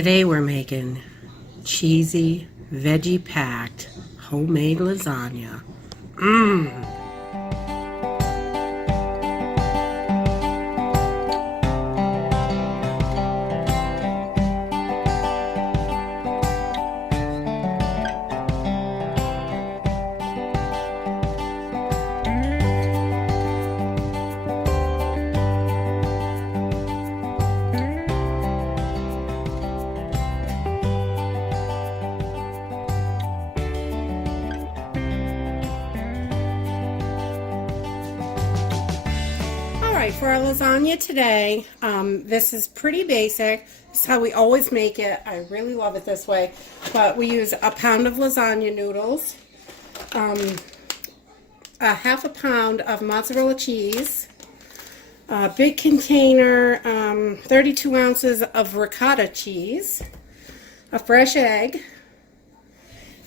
Today we're making cheesy, veggie-packed, homemade lasagna. Mmm! For our lasagna today, this is pretty basic. This is how we always make it. I really love it this way. But we use a pound of lasagna noodles, a half a pound of mozzarella cheese, a big container, 32 ounces of ricotta cheese, a fresh egg,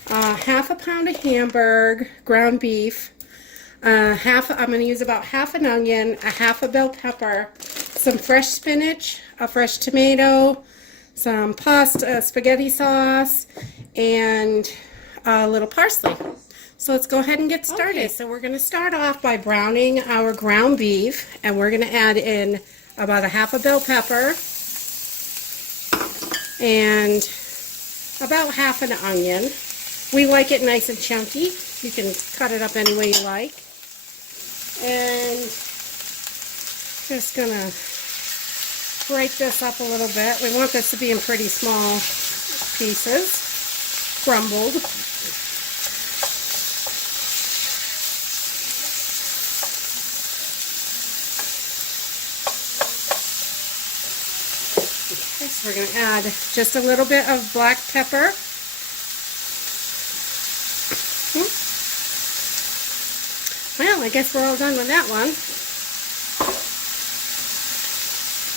half a pound of Hamburg ground beef, I'm going to use about half an onion, a half a bell pepper, some fresh spinach, a fresh tomato, some pasta, spaghetti sauce, and a little parsley. So let's go ahead and get started. Okay, so we're going to start off by browning our ground beef, and we're going to add in about a half a bell pepper and about half an onion. We like it nice and chunky. You can cut it up any way you like. And just gonna break this up a little bit. We want this to be in pretty small pieces, crumbled. Okay, so we're gonna add just a little bit of black pepper. Well, I guess we're all done with that one.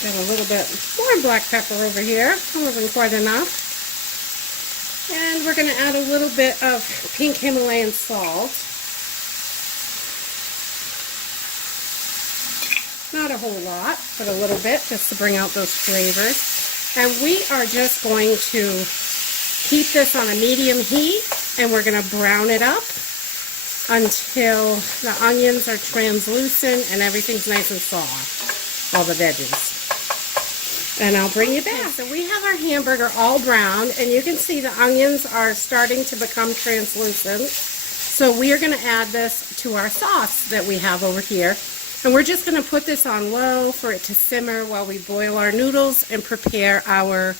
Got a little bit more black pepper over here. That wasn't quite enough. And we're going to add a little bit of pink Himalayan salt. Not a whole lot, but a little bit just to bring out those flavors. And we are just going to keep this on a medium heat, and we're going to brown it up until the onions are translucent and everything's nice and soft, all the veggies. And I'll bring you back. So we have our hamburger all browned, and you can see the onions are starting to become translucent. So we are going to add this to our sauce that we have over here. And we're just going to put this on low for it to simmer while we boil our noodles and prepare our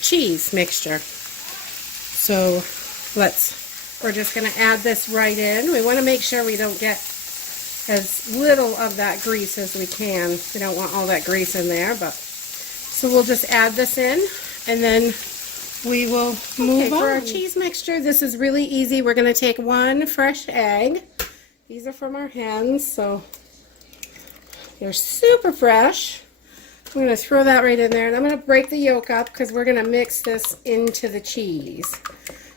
cheese mixture. So we're just going to add this right in. We want to make sure we don't get as little of that grease as we can. We don't want all that grease in there, but so we'll just add this in, and then we will move on. For our cheese mixture, this is really easy. We're going to take one fresh egg. These are from our hens, so they're super fresh. I'm going to throw that right in there, and I'm going to break the yolk up because we're going to mix this into the cheese.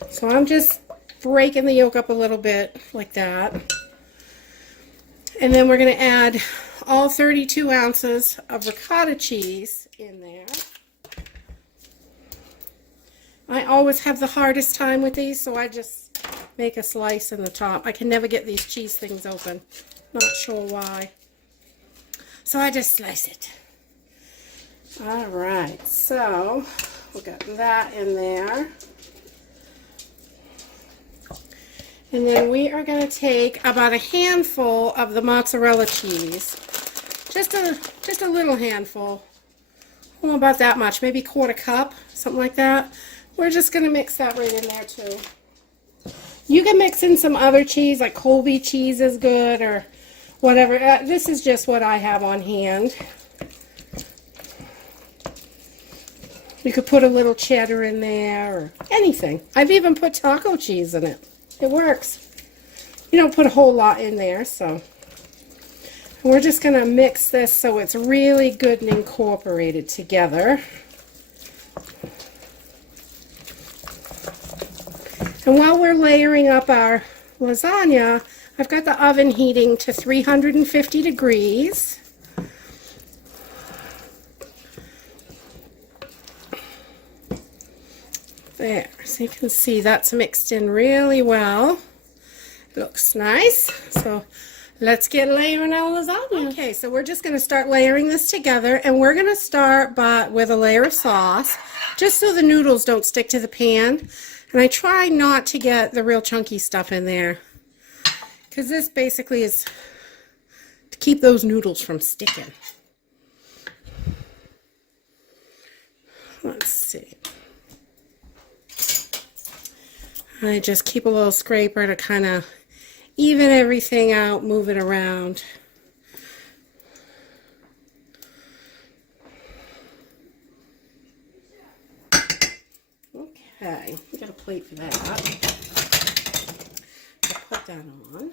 So I'm just breaking the yolk up a little bit like that, and then we're going to add all 32 ounces of ricotta cheese in there. I always have the hardest time with these, so I just make a slice in the top. I can never get these cheese things open, not sure why, so I just slice it. Alright, so we got that in there. And then we are going to take about a handful of the mozzarella cheese. Just a little handful. Oh, about that much, maybe quarter cup, something like that. We're just going to mix that right in there too. You can mix in some other cheese, like Colby cheese is good, or whatever. This is just what I have on hand. You could put a little cheddar in there, or anything. I've even put taco cheese in it. It works. You don't put a whole lot in there, so we're just going to mix this so it's really good and incorporated together. And while we're layering up our lasagna, I've got the oven heating to 350 degrees. There, so you can see that's mixed in really well. Looks nice. So let's get layering our lasagna. Okay, so we're just going to start layering this together, and we're going to start with a layer of sauce, just so the noodles don't stick to the pan. And I try not to get the real chunky stuff in there, because this basically is to keep those noodles from sticking. Let's see. I just keep a little scraper to kind of even everything out, move it around. Okay, got a plate for that. I'll put that on.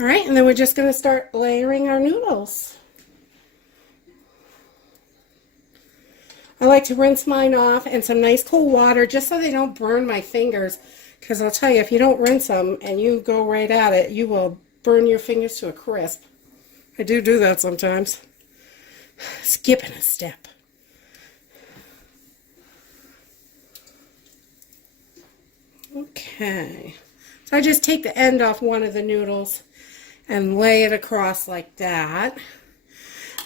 All right, and then we're just going to start layering our noodles. I like to rinse mine off in some nice cool water just so they don't burn my fingers, because I'll tell you, if you don't rinse them and you go right at it, you will burn your fingers to a crisp. I do that sometimes. Skipping a step. Okay, so I just take the end off one of the noodles and lay it across like that,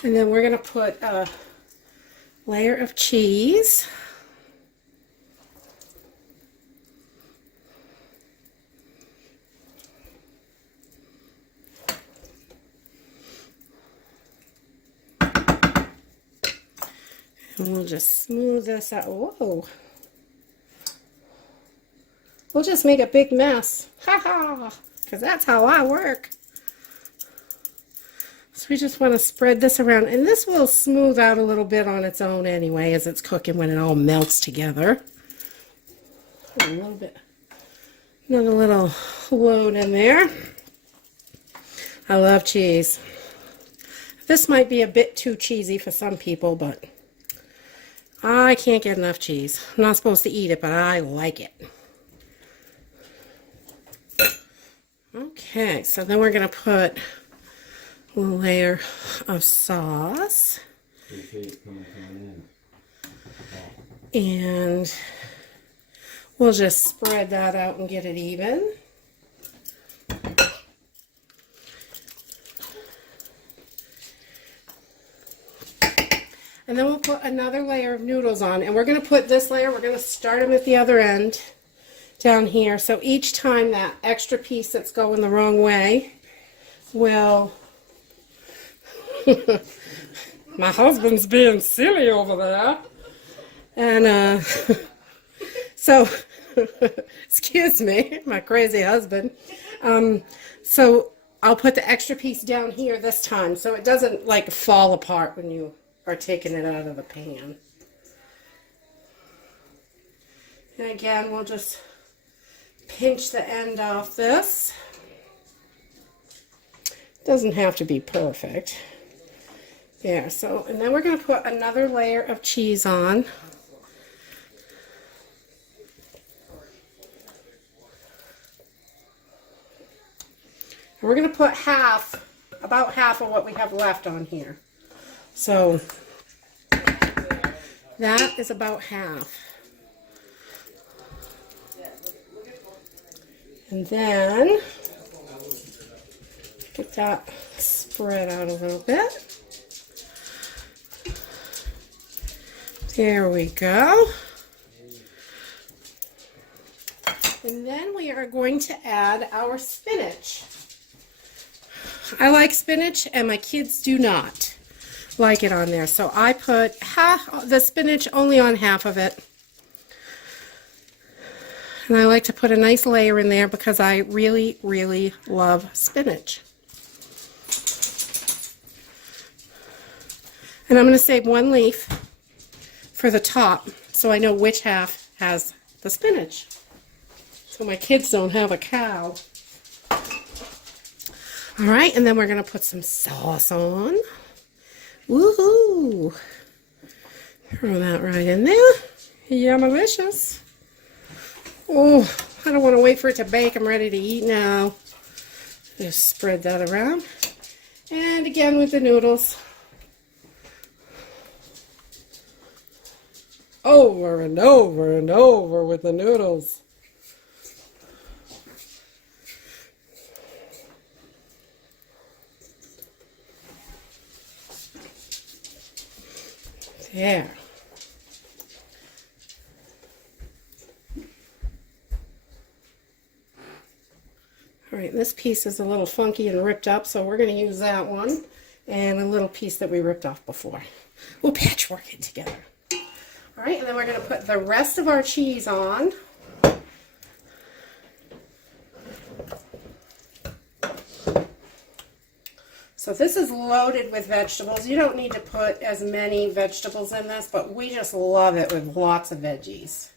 and then we're going to put a layer of cheese. And we'll just smooth this out. Whoa. We'll just make a big mess. Ha ha! Because that's how I work. So we just want to spread this around, and this will smooth out a little bit on its own anyway as it's cooking when it all melts together. A little bit, another little load in there. I love cheese. This might be a bit too cheesy for some people, but I can't get enough cheese. I'm not supposed to eat it, but I like it. Okay, so then we're going to put a layer of sauce, and we'll just spread that out and get it even. And then we'll put another layer of noodles on, and we're going to put this layer, we're going to start them at the other end down here, so each time that extra piece that's going the wrong way will my husband's being silly over there, and so excuse me, my crazy husband. So I'll put the extra piece down here this time so it doesn't like fall apart when you are taking it out of the pan. And again, we'll just pinch the end off this. Doesn't have to be perfect. There, so, and then we're going to put another layer of cheese on. And we're going to put about half of what we have left on here. So that is about half. And then get that spread out a little bit. There we go. And then we are going to add our spinach. I like spinach and my kids do not like it on there. So I put half the spinach only on half of it. And I like to put a nice layer in there because I really, really love spinach. And I'm going to save one leaf for the top so I know which half has the spinach. So my kids don't have a cow. All right, and then we're going to put some sauce on. Woohoo! Throw that right in there. Yummalicious. Oh, I don't want to wait for it to bake. I'm ready to eat now. Just spread that around. And again with the noodles. over and over and over with the noodles. There. All right, this piece is a little funky and ripped up, so we're going to use that one and a little piece that we ripped off before. We'll patchwork it together. All right, and then we're going to put the rest of our cheese on. So this is loaded with vegetables. You don't need to put as many vegetables in this, but we just love it with lots of veggies.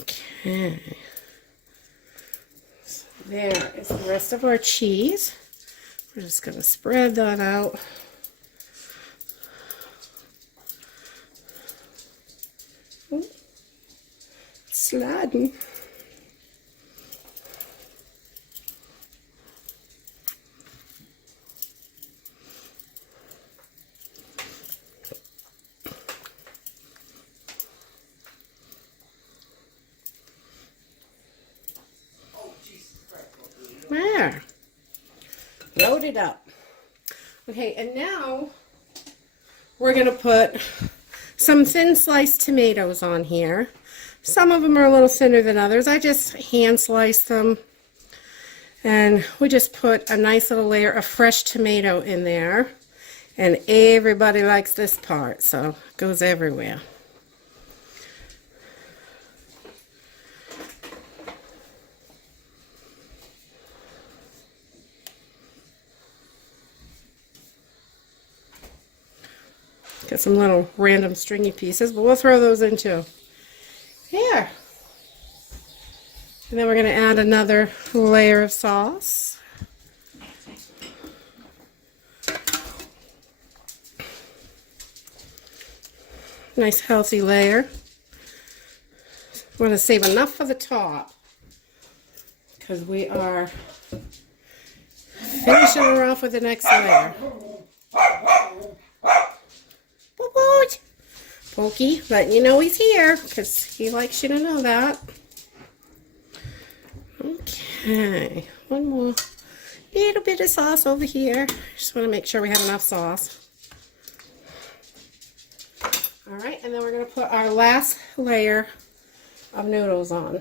Okay. So there is the rest of our cheese. We're just going to spread that out. Oh, it's sliding. There. Load it up. Okay, and now we're going to put some thin sliced tomatoes on here. Some of them are a little thinner than others. I just hand sliced them. And we just put a nice little layer of fresh tomato in there. And everybody likes this part, so it goes everywhere. Got some little random stringy pieces, but we'll throw those in too. Here. And then we're going to add another layer of sauce. Nice healthy layer. We're going to save enough for the top because we are finishing her off with the next layer. Pokey, letting you know he's here because he likes you to know that. Okay, one more little bit of sauce over here. Just want to make sure we have enough sauce. All right, and then we're going to put our last layer of noodles on.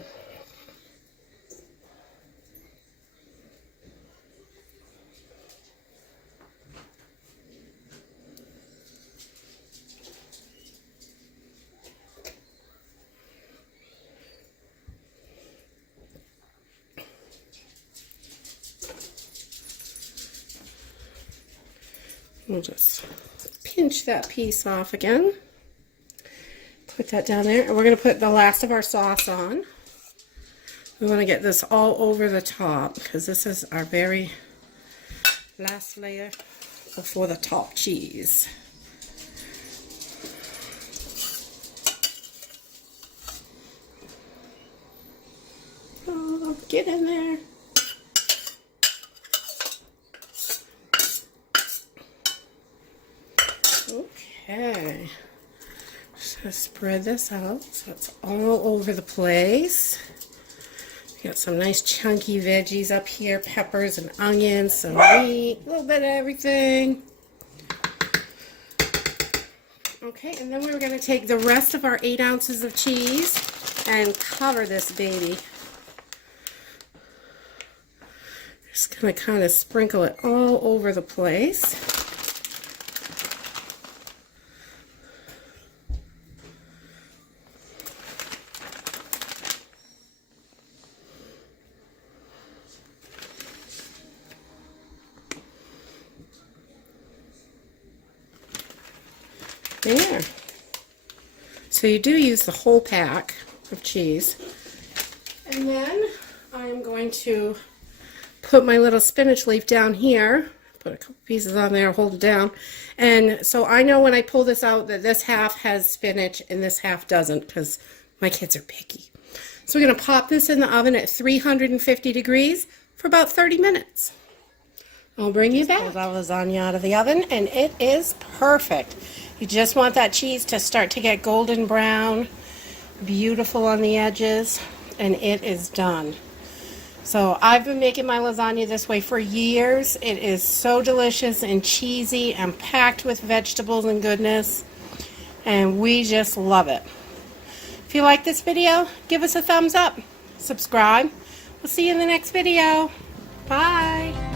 We'll just pinch that piece off again. Put that down there. And we're going to put the last of our sauce on. We want to get this all over the top because this is our very last layer before the top cheese. Oh, get in there. Okay, so spread this out so it's all over the place. We got some nice chunky veggies up here, peppers and onions, some meat, a little bit of everything. Okay, and then we're going to take the rest of our 8 ounces of cheese and cover this baby. Just going to kind of sprinkle it all over the place. There. So you do use the whole pack of cheese. And then I'm going to put my little spinach leaf down here. Put a couple pieces on there, hold it down. And so I know when I pull this out that this half has spinach and this half doesn't because my kids are picky. So we're going to pop this in the oven at 350 degrees for about 30 minutes. I'll bring you back. Pulled our lasagna out of the oven, and it is perfect. You just want that cheese to start to get golden brown, beautiful on the edges, and it is done. So I've been making my lasagna this way for years. It is so delicious and cheesy and packed with vegetables and goodness, and we just love it. If you like this video, give us a thumbs up. Subscribe. We'll see you in the next video. Bye.